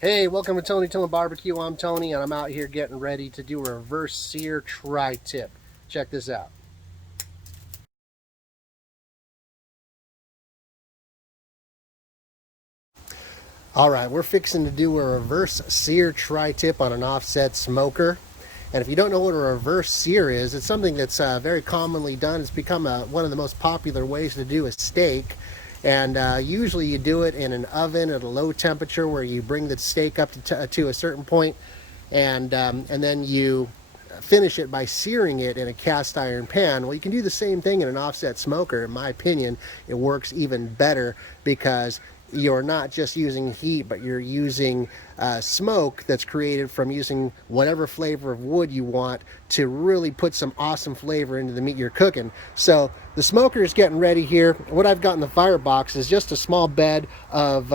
Hey, welcome to Tony Tone Barbecue. I'm Tony, and I'm out here getting ready to do a reverse sear tri-tip. Check this out. All right, we're fixing to do a reverse sear tri-tip on an offset smoker. And if you don't know what a reverse sear is, it's something that's very commonly done. It's become one of the most popular ways to do a steak. And usually you do it in an oven at a low temperature where you bring the steak up to a certain point, and then you finish it by searing it in a cast iron pan. Well, you can do the same thing in an offset smoker. In my opinion, it works even better because you're not just using heat, but you're using smoke that's created from using whatever flavor of wood you want to really put some awesome flavor into the meat you're cooking. So the smoker is getting ready here. What I've got in the firebox is just a small bed of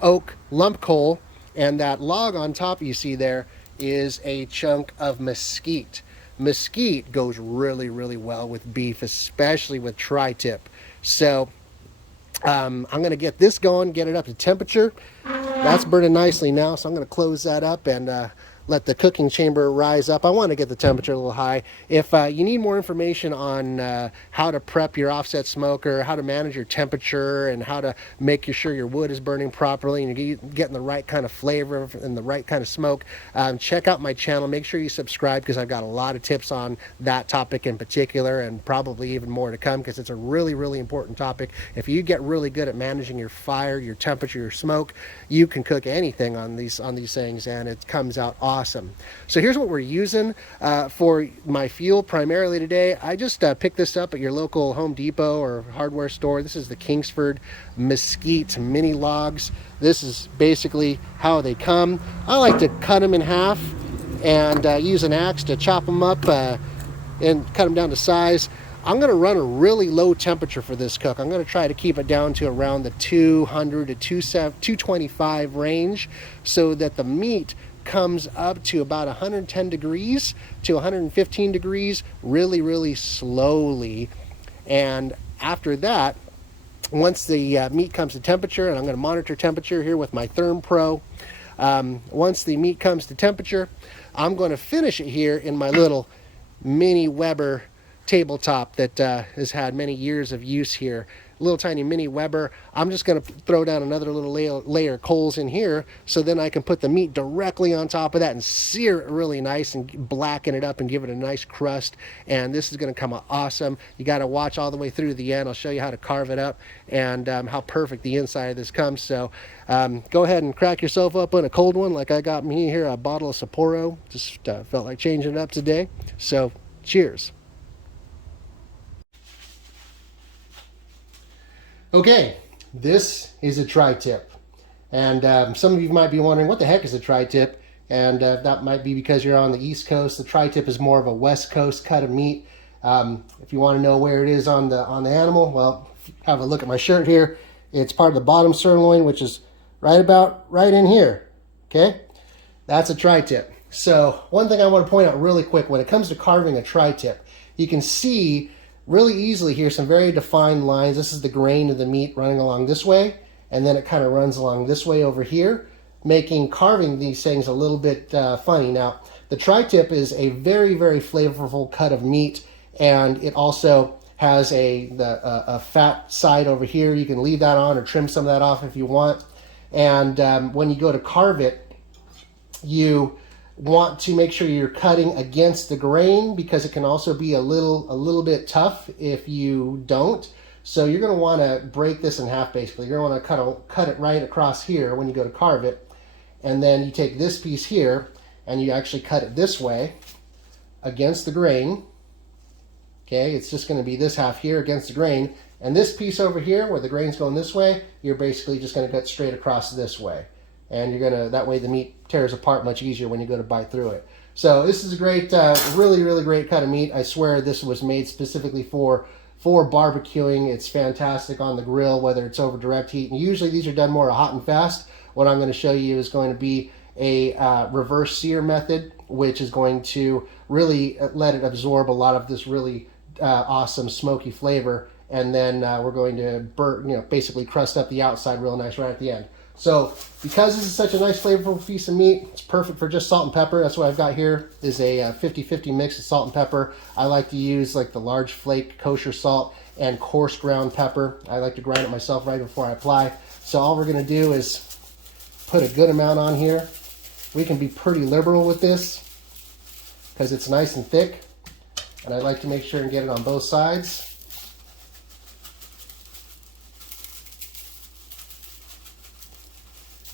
oak lump coal, and that log on top you see there is a chunk of mesquite. Mesquite goes really, really well with beef, especially with tri-tip. So I'm going to get this going, get it up to temperature. That's burning nicely now, so I'm going to close that up and let the cooking chamber rise up. I want to get the temperature a little high. If you need more information on how to prep your offset smoker, how to manage your temperature, and how to make sure your wood is burning properly and you're getting the right kind of flavor and the right kind of smoke, check out my channel. Make sure you subscribe because I've got a lot of tips on that topic in particular, and probably even more to come because it's a really, really important topic. If you get really good at managing your fire, your temperature, your smoke, you can cook anything on these things, and it comes out awesome. So here's what we're using for my fuel primarily today. I just picked this up at your local Home Depot or hardware store. This is the Kingsford Mesquite mini logs. This is basically how they come. I like to cut them in half and use an axe to chop them up and cut them down to size. I'm going to run a really low temperature for this cook. I'm going to try to keep it down to around the 200 to 225 range so that the meat comes up to about 110 degrees to 115 degrees really, really slowly. And after that, once the meat comes to temperature, and I'm going to monitor temperature here with my Therm Pro, once the meat comes to temperature, I'm going to finish it here in my little mini Weber tabletop that has had many years of use here. Little tiny mini Weber. I'm just going to throw down another little layer of coals in here so then I can put the meat directly on top of that and sear it really nice and blacken it up and give it a nice crust. And this is going to come out awesome. You got to watch all the way through the end. I'll show you how to carve it up and how perfect the inside of this comes. So go ahead and crack yourself up on a cold one like I got me here, a bottle of Sapporo. Just felt like changing it up today. So cheers. Okay, this is a tri-tip, and some of you might be wondering what the heck is a tri-tip, and that might be because you're on the East Coast. The tri-tip is more of a West Coast cut of meat. If you want to know where it is on the animal, well, have a look at my shirt here. It's part of the bottom sirloin, which is right in here. Okay, that's a tri-tip. So one thing I want to point out really quick, when it comes to carving a tri-tip, you can see really easily here some very defined lines. This is the grain of the meat running along this way, and then it kind of runs along this way over here, making carving these things a little bit funny. Now, the tri-tip is a very, very flavorful cut of meat, and it also has a fat side over here. You can leave that on or trim some of that off if you want. And when you go to carve it, you want to make sure you're cutting against the grain because it can also be a little bit tough if you don't. So you're going to want to break this in half basically. You're going to want to cut it right across here when you go to carve it. And then you take this piece here and you actually cut it this way against the grain. Okay, it's just going to be this half here against the grain. And this piece over here where the grain's going this way, you're basically just going to cut straight across this way. And you're going to, that way the meat tears apart much easier when you go to bite through it. So this is a great, really, really great cut of meat. I swear this was made specifically for barbecuing. It's fantastic on the grill, whether it's over direct heat. And usually these are done more hot and fast. What I'm going to show you is going to be a reverse sear method, which is going to really let it absorb a lot of this really awesome smoky flavor. And then we're going to basically crust up the outside real nice right at the end. So because this is such a nice flavorful piece of meat, it's perfect for just salt and pepper. That's what I've got here is a 50-50 mix of salt and pepper. I like to use like the large flake kosher salt and coarse ground pepper. I like to grind it myself right before I apply. So all we're gonna do is put a good amount on here. We can be pretty liberal with this because it's nice and thick. And I like to make sure and get it on both sides.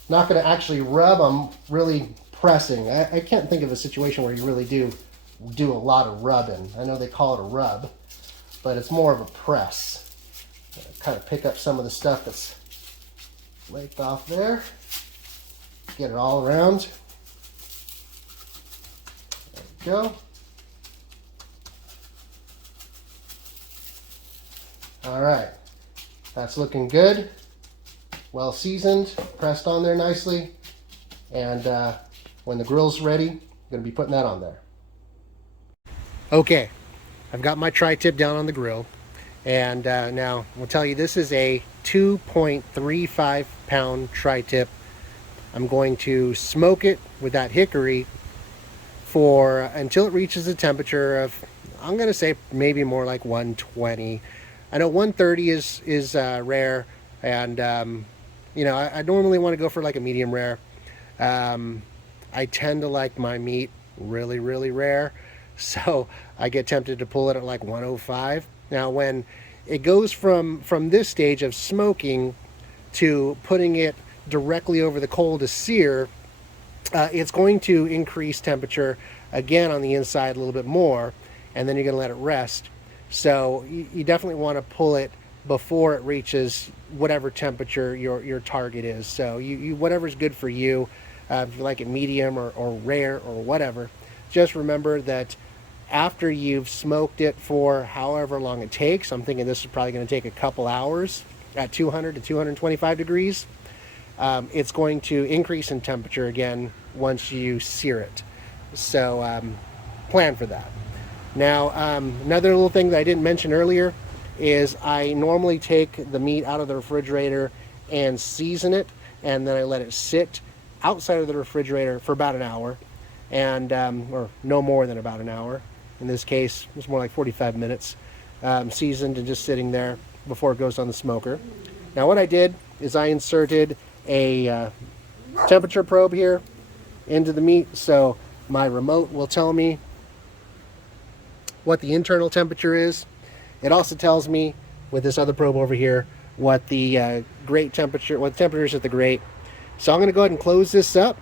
Not going to actually rub, I'm really pressing. I can't think of a situation where you really do a lot of rubbing. I know they call it a rub, but it's more of a press. Kind of pick up some of the stuff that's flaked off there. Get it all around. There we go. All right, that's looking good. Well seasoned, pressed on there nicely, and when the grill's ready, I'm going to be putting that on there. Okay, I've got my tri-tip down on the grill, and now I'll tell you this is a 2.35 pound tri-tip. I'm going to smoke it with that hickory for until it reaches a temperature of, I'm going to say maybe more like 120. I know 130 is rare, and you know, I normally want to go for like a medium rare. I tend to like my meat really, really rare, so I get tempted to pull it at like 105. Now, when it goes from this stage of smoking to putting it directly over the coal to sear, it's going to increase temperature again on the inside a little bit more, and then you're going to let it rest. So you definitely want to pull it before it reaches whatever temperature your target is. So you whatever's good for you, if you like it medium or rare or whatever, just remember that after you've smoked it for however long it takes, I'm thinking this is probably going to take a couple hours at 200 to 225 degrees, it's going to increase in temperature again once you sear it. So plan for that. Now, another little thing that I didn't mention earlier is I normally take the meat out of the refrigerator and season it, and then I let it sit outside of the refrigerator for about an hour, and or no more than about an hour. In this case, it's more like 45 minutes, seasoned and just sitting there before it goes on the smoker. Now what I did is I inserted a temperature probe here into the meat, so my remote will tell me what the internal temperature is. It also tells me with this other probe over here what the grate temperature, what the temperature is at the grate. So I'm going to go ahead and close this up,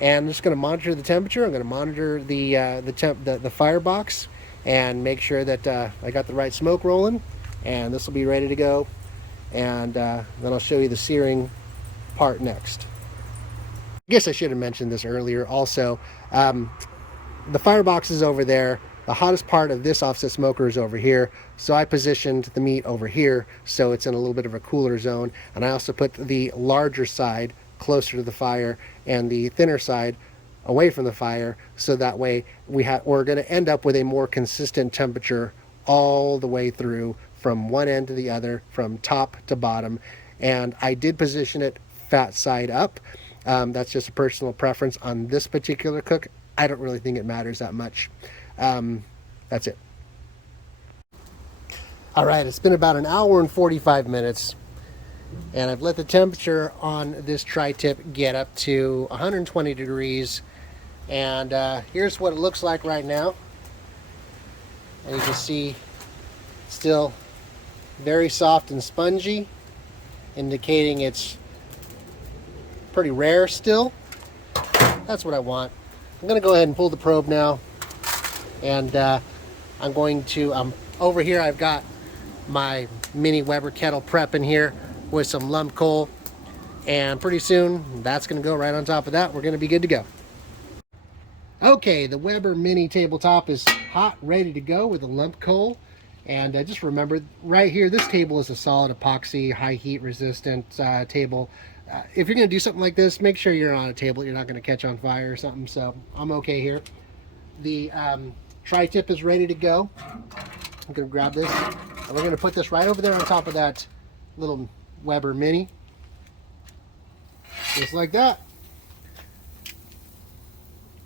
and I'm just going to monitor the temperature. I'm going to monitor the firebox and make sure that I got the right smoke rolling, and this will be ready to go. And then I'll show you the searing part next. I guess I should have mentioned this earlier also. The firebox is over there. The hottest part of this offset smoker is over here, so I positioned the meat over here so it's in a little bit of a cooler zone, and I also put the larger side closer to the fire and the thinner side away from the fire, so that way we're going to end up with a more consistent temperature all the way through from one end to the other, from top to bottom. And I did position it fat side up. That's just a personal preference on this particular cook. I don't really think it matters that much. That's it. All right, it's been about an hour and 45 minutes, and I've let the temperature on this tri-tip get up to 120 degrees, and here's what it looks like right now. And you can see still very soft and spongy, indicating it's pretty rare still. That's what I want. I'm going to go ahead and pull the probe now, and I'm over here. I've got my mini Weber kettle prep in here with some lump coal, and pretty soon that's going to go right on top of that. We're going to be good to go. Okay, the Weber mini tabletop is hot, ready to go with the lump coal. And just remember, right here, this table is a solid epoxy, high heat resistant table. If you're going to do something like this, make sure you're on a table you're not going to catch on fire or something. So I'm okay here. The tri-tip is ready to go. I'm going to grab this, and we're going to put this right over there on top of that little Weber mini. Just like that.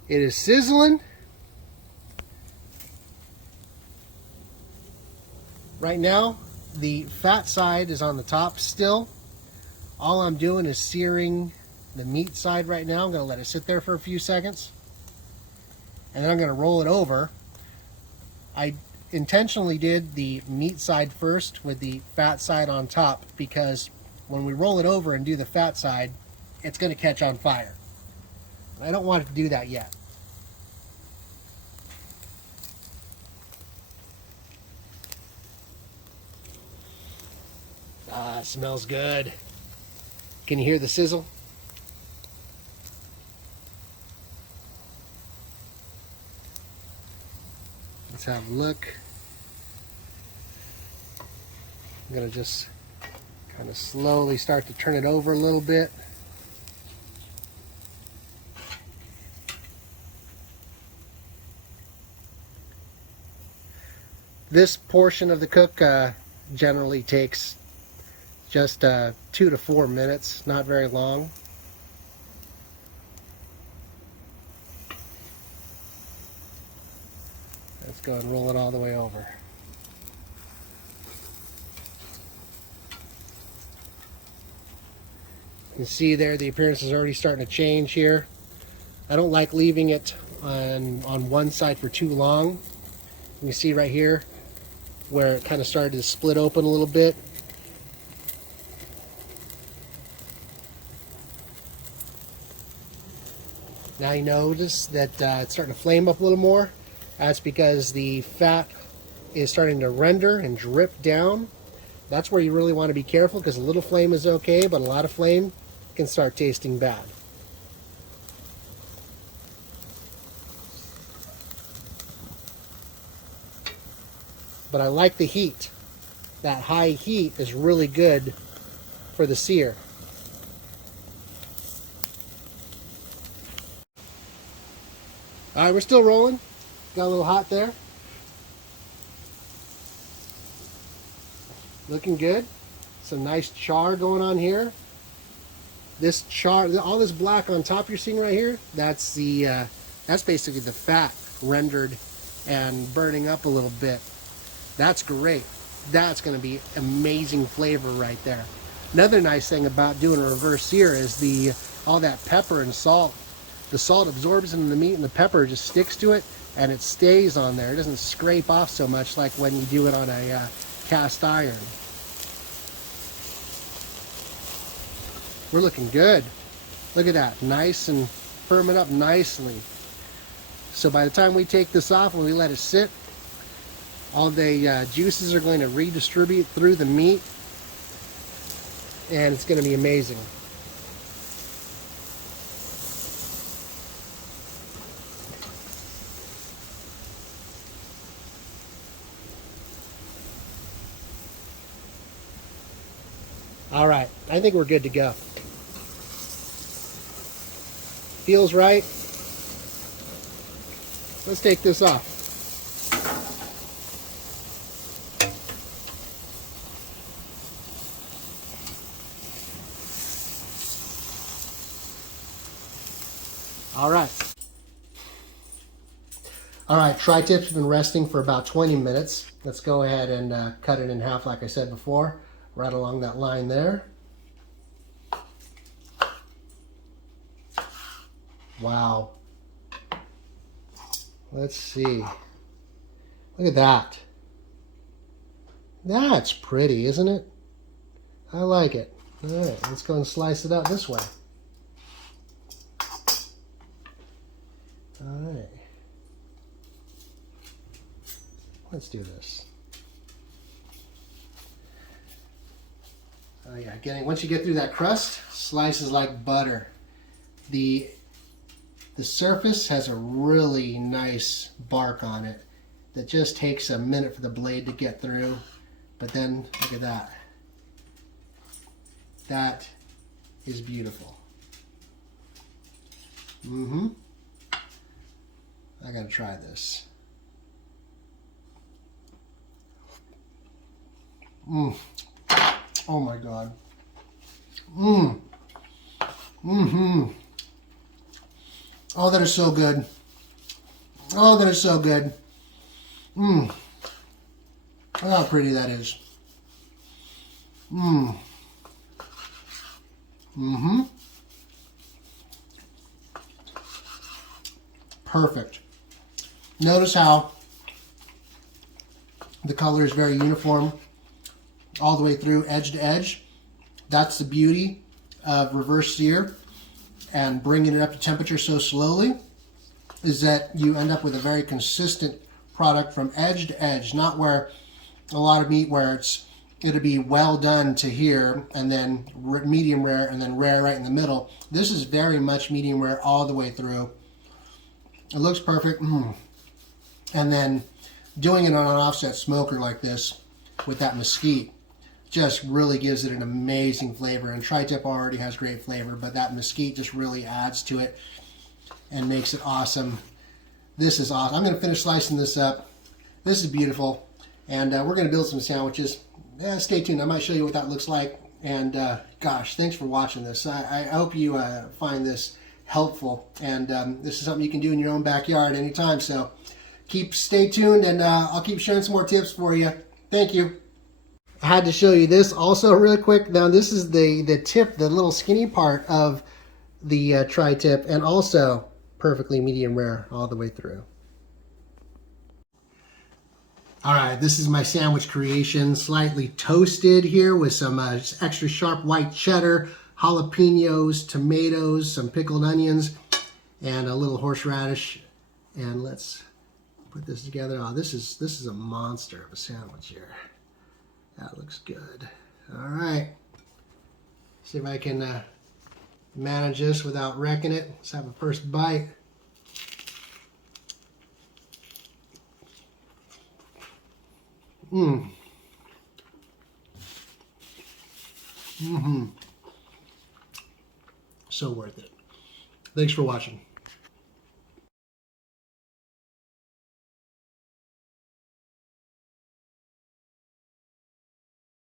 It is sizzling. Right now, the fat side is on the top still. All I'm doing is searing the meat side right now. I'm going to let it sit there for a few seconds. And then I'm going to roll it over. I intentionally did the meat side first with the fat side on top because when we roll it over and do the fat side, it's going to catch on fire. I don't want it to do that yet. Ah, it smells good. Can you hear the sizzle? Let's have a look. I'm going to just kind of slowly start to turn it over a little bit. This portion of the cook generally takes just 2 to 4 minutes, not very long. Let's go and roll it all the way over. You can see there the appearance is already starting to change here. I don't like leaving it on one side for too long. You can see right here where it kind of started to split open a little bit. Now you notice that it's starting to flame up a little more. That's because the fat is starting to render and drip down. That's where you really want to be careful, because a little flame is okay, but a lot of flame can start tasting bad. But I like the heat. That high heat is really good for the sear. All right, we're still rolling. Got a little hot there. Looking good. Some nice char going on here. This char, all this black on top you're seeing right here, that's basically the fat rendered and burning up a little bit. That's great. That's going to be amazing flavor right there. Another nice thing about doing a reverse sear is all that pepper and salt. The salt absorbs into the meat and the pepper just sticks to it and it stays on there. It doesn't scrape off so much like when you do it on a cast iron. We're looking good. Look at that, nice and firming up nicely. So by the time we take this off, when we let it sit, all the juices are going to redistribute through the meat, and it's going to be amazing. All right, I think we're good to go. Feels right. Let's take this off. All right. All right, tri-tip's been resting for about 20 minutes. Let's go ahead and cut it in half like I said before, right along that line there. Wow. Let's see. Look at that. That's pretty, isn't it? I like it. All right, let's go and slice it up this way. All right. Let's do this. Oh yeah, once you get through that crust, slices like butter. The surface has a really nice bark on it that just takes a minute for the blade to get through. But then, look at that. That is beautiful. I gotta try this. Oh my God. Oh, that is so good. Oh, that is so good. Look how pretty that is. Perfect. Notice how the color is very uniform all the way through, edge to edge. That's the beauty of reverse sear and bringing it up to temperature so slowly, is that you end up with a very consistent product from edge to edge, not where a lot of meat where it'll be well done to here and then medium rare and then rare right in the middle. This is very much medium rare all the way through. It looks perfect. And then doing it on an offset smoker like this with that mesquite just really gives it an amazing flavor. And tri-tip already has great flavor, but that mesquite just really adds to it and makes it awesome. This is awesome. I'm going to finish slicing this up. This is beautiful. And we're going to build some sandwiches. Stay tuned. I might show you what that looks like. And gosh, thanks for watching this. I hope you find this helpful. And this is something you can do in your own backyard anytime. So stay tuned, and I'll keep sharing some more tips for you. Thank you. I had to show you this also really quick. Now this is the tip, the little skinny part of the tri-tip, and also perfectly medium rare all the way through. All right, this is my sandwich creation, slightly toasted here with some extra sharp white cheddar, jalapenos, tomatoes, some pickled onions, and a little horseradish. And let's put this together. Oh, this is a monster of a sandwich here. That looks good. All right, see if I can manage this without wrecking it. Let's have a first bite. So worth it. Thanks for watching.